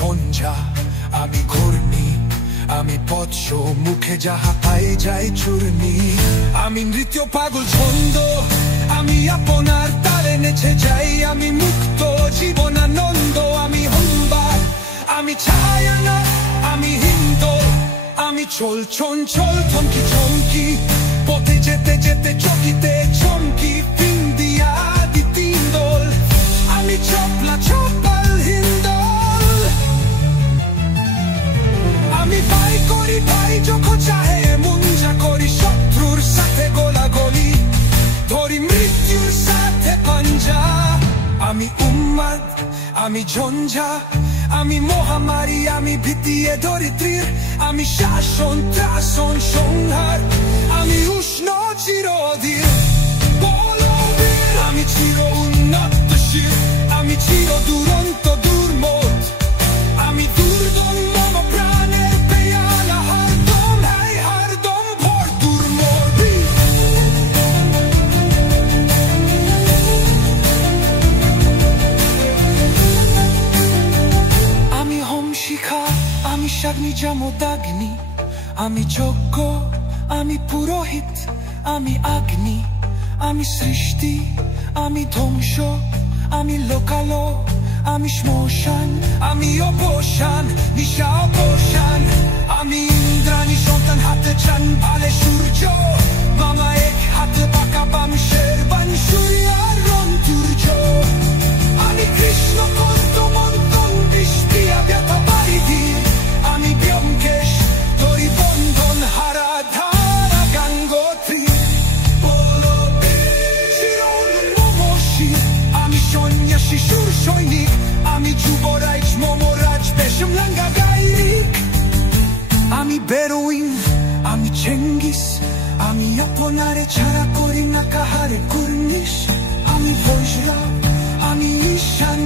ঝঞ্ঝা, আমি ঘূর্ণি, আমি পথ মুখে যাহা পাই যাই চূর্ণি। আমি নৃত্য পাগল ছন্দ, আমি আপনার তালে নেচে যাই। আমি মুক্ত জীবনানন্দ, আমি হম্বার, আমি ছায়ানা, আমি হিন্দোল। আমি চল চঞ্চল থমকি থমকি, পথে যেতে যেতে চকিতে চমকি। পিন্দিয়া দি তিন দোল, আমি চপলা চপাল হিন্দোল। আমি ভাই করি ভাই যখন চাহে মুঞ্জা করি। শত্রুর সাথে গোলাগলি ধরি, মৃত্যুর সাথে পাঞ্জা। আমি উম্মাদ, আমি ঝঞ্ঝা, আমি মহামারী, আমি ভীতিয়ে ধরিত্রীর। আমি শাসন ত্রাসন সংহার, আমি উষ্ণ চিরধীর বলবীর। আমি চির উন্নতশীল, আমি চির দুরন্ত দুর্মত। আমি দুর্দম মম প্রাণের পেয়ালা, হরদম হাই হরদম ভর দুর্মতি। আমি হোম শিখা, আমি শাগ্নি জামদাগ্নি। আমি যজ্ঞ, আমি পুরোহিত, আমি অগ্নি। আমি সৃষ্টি, আমি ধ্বংস, আমি লোকালো, আমি শ্মশান। আমি অবসান, নিশা অবসান। আমি ইন্দ্রাণী সন্তান, হাতে চান ভালে সূর্য। মামা এক হাতে বাঁকা বাম শেরবান, সূর্যার রন্তুর্য। আমি কৃষ্ণ কন্ত মন্তন, বৃষ্টিয়া ব্যথা বাড়ি। আমি ব্যোমকেশ, ধরি বন্ধন হারা ধারা গঙ্গোত্রী। আমি সন্ন্যাসী সুর সৈনিক, আমি যুবরাজ মমরাজ বেশম লাঙ্গা গাইরিক। আমি বেরোইন, আমি চেঙ্গিস, আমি আপনারে ছাড়া করি না কাহারে কুর্নিশ। আমি বৈশরাম, আমি ঈশান।